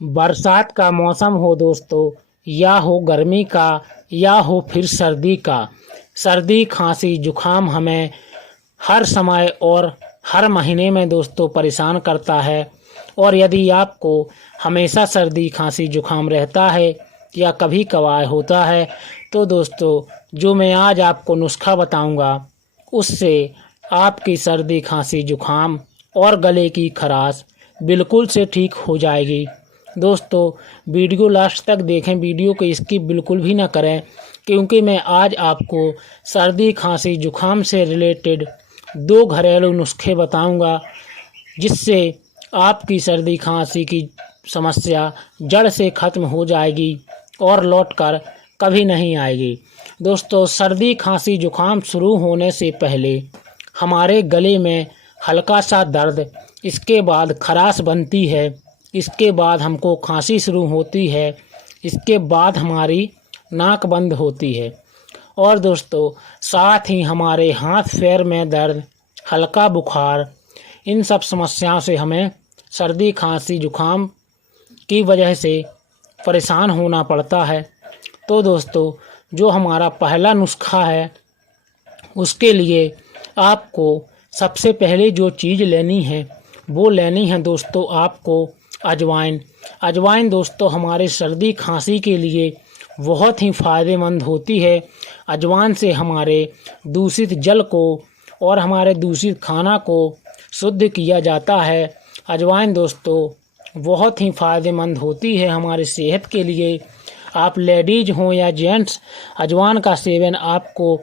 बरसात का मौसम हो दोस्तों, या हो गर्मी का या हो फिर सर्दी का। सर्दी खांसी जुखाम हमें हर समय और हर महीने में दोस्तों परेशान करता है। और यदि आपको हमेशा सर्दी खांसी जुखाम रहता है या कभी कभार होता है, तो दोस्तों जो मैं आज आपको नुस्खा बताऊंगा उससे आपकी सर्दी खांसी जुखाम और गले की खराश बिल्कुल से ठीक हो जाएगी। दोस्तों वीडियो लास्ट तक देखें, वीडियो को स्किप बिल्कुल भी ना करें, क्योंकि मैं आज आपको सर्दी खांसी जुखाम से रिलेटेड 2 घरेलू नुस्खे बताऊंगा, जिससे आपकी सर्दी खांसी की समस्या जड़ से ख़त्म हो जाएगी और लौटकर कभी नहीं आएगी। दोस्तों सर्दी खांसी जुखाम शुरू होने से पहले हमारे गले में हल्का सा दर्द, इसके बाद खराश बनती है, इसके बाद हमको खांसी शुरू होती है, इसके बाद हमारी नाक बंद होती है और दोस्तों साथ ही हमारे हाथ पैर में दर्द, हल्का बुखार, इन सब समस्याओं से हमें सर्दी खांसी जुखाम की वजह से परेशान होना पड़ता है। तो दोस्तों जो हमारा पहला नुस्खा है, उसके लिए आपको सबसे पहले जो चीज़ लेनी है वो लेनी है दोस्तों आपको अजवाइन। अजवाइन दोस्तों हमारे सर्दी खांसी के लिए बहुत ही फ़ायदेमंद होती है। अजवाइन से हमारे दूषित जल को और हमारे दूषित खाना को शुद्ध किया जाता है। अजवाइन दोस्तों बहुत ही फ़ायदेमंद होती है हमारी सेहत के लिए। आप लेडीज हों या जेंट्स, अजवाइन का सेवन आपको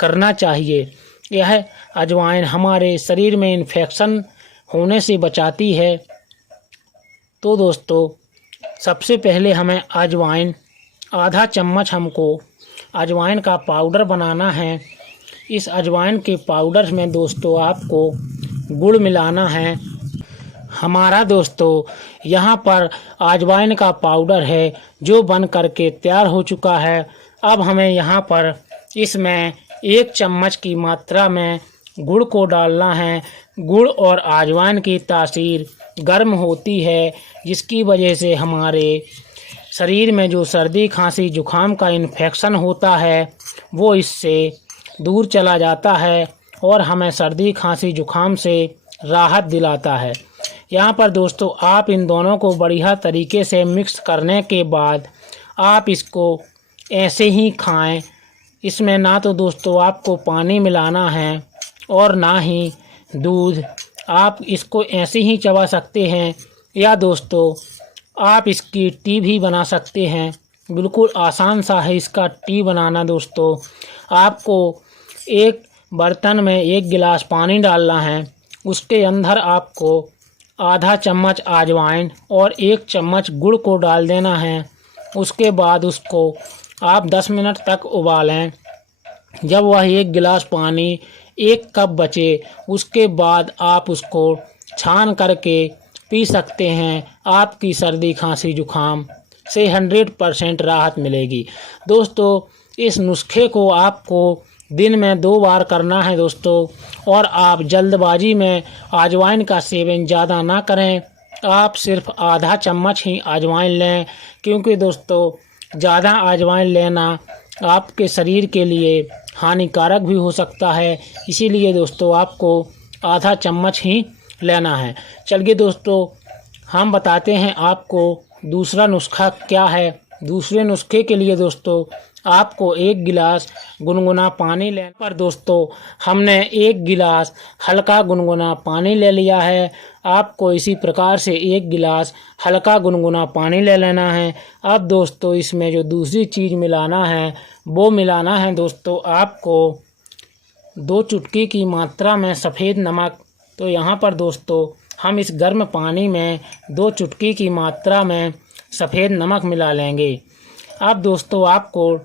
करना चाहिए। यह अजवाइन हमारे शरीर में इन्फेक्शन होने से बचाती है। तो दोस्तों सबसे पहले हमें अजवाइन आधा चम्मच हमको अजवाइन का पाउडर बनाना है। इस अजवाइन के पाउडर में दोस्तों आपको गुड़ मिलाना है। हमारा दोस्तों यहाँ पर अजवाइन का पाउडर है जो बन करके तैयार हो चुका है। अब हमें यहाँ पर इसमें 1 चम्मच की मात्रा में गुड़ को डालना है। गुड़ और अजवाइन की तासीर गर्म होती है, जिसकी वजह से हमारे शरीर में जो सर्दी खांसी जुखाम का इन्फेक्शन होता है वो इससे दूर चला जाता है और हमें सर्दी खांसी जुखाम से राहत दिलाता है। यहाँ पर दोस्तों आप इन दोनों को बढ़िया तरीके से मिक्स करने के बाद आप इसको ऐसे ही खाएं। इसमें ना तो दोस्तों आपको पानी मिलाना है और ना ही दूध। आप इसको ऐसे ही चबा सकते हैं या दोस्तों आप इसकी टी भी बना सकते हैं। बिल्कुल आसान सा है इसका टी बनाना। दोस्तों आपको एक बर्तन में 1 गिलास पानी डालना है, उसके अंदर आपको आधा चम्मच अजवाइन और 1 चम्मच गुड़ को डाल देना है। उसके बाद उसको आप 10 मिनट तक उबालें। जब वह 1 गिलास पानी 1 कप बचे, उसके बाद आप उसको छान करके पी सकते हैं। आपकी सर्दी खांसी जुखाम से 100% राहत मिलेगी। दोस्तों इस नुस्खे को आपको दिन में 2 बार करना है दोस्तों, और आप जल्दबाजी में अजवाइन का सेवन ज़्यादा ना करें। आप सिर्फ आधा चम्मच ही अजवाइन लें, क्योंकि दोस्तों ज़्यादा अजवाइन लेना आपके शरीर के लिए हानिकारक भी हो सकता है। इसीलिए दोस्तों आपको आधा चम्मच ही लेना है। चलिए दोस्तों हम बताते हैं आपको दूसरा नुस्खा क्या है। दूसरे नुस्खे के लिए दोस्तों आपको 1 गिलास गुनगुना पानी लेना पर दोस्तों हमने 1 गिलास हल्का गुनगुना पानी ले लिया है। आपको इसी प्रकार से 1 गिलास हल्का गुनगुना पानी ले लेना है। अब दोस्तों इसमें जो दूसरी चीज़ मिलाना है वो मिलाना है दोस्तों आपको 2 चुटकी की मात्रा में सफ़ेद नमक। तो यहाँ पर दोस्तों हम इस गर्म पानी में 2 चुटकी की मात्रा में सफ़ेद नमक मिला लेंगे। अब दोस्तों आपको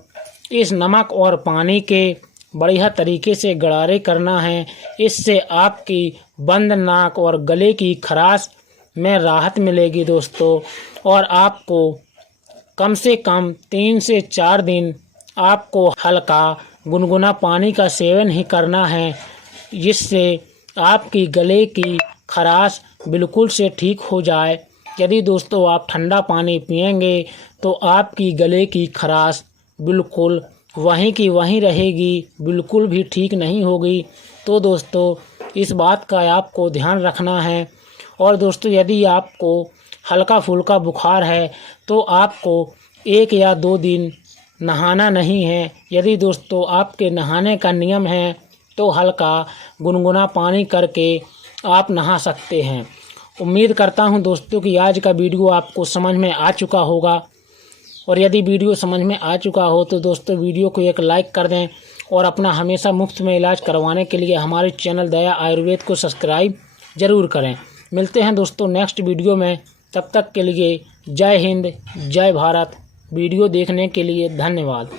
इस नमक और पानी के बढ़िया तरीके से गरारे करना है। इससे आपकी बंद नाक और गले की खराश में राहत मिलेगी दोस्तों। और आपको कम से कम 3 से 4 दिन आपको हल्का गुनगुना पानी का सेवन ही करना है, जिससे आपकी गले की खराश बिल्कुल से ठीक हो जाए यदि दोस्तों आप ठंडा पानी पिएंगे तो आपकी गले की खराश बिल्कुल वहीं की वहीं रहेगी, बिल्कुल भी ठीक नहीं होगी। तो दोस्तों इस बात का आपको ध्यान रखना है। और दोस्तों यदि आपको हल्का फुल्का बुखार है तो आपको 1 या 2 दिन नहाना नहीं है। यदि दोस्तों आपके नहाने का नियम है तो हल्का गुनगुना पानी करके आप नहा सकते हैं। उम्मीद करता हूं दोस्तों कि आज का वीडियो आपको समझ में आ चुका होगा। और यदि वीडियो समझ में आ चुका हो तो दोस्तों वीडियो को एक लाइक कर दें और अपना हमेशा मुफ्त में इलाज करवाने के लिए हमारे चैनल दया आयुर्वेद को सब्सक्राइब ज़रूर करें। मिलते हैं दोस्तों नेक्स्ट वीडियो में, तब तक के लिए जय हिंद, जय भारत। वीडियो देखने के लिए धन्यवाद।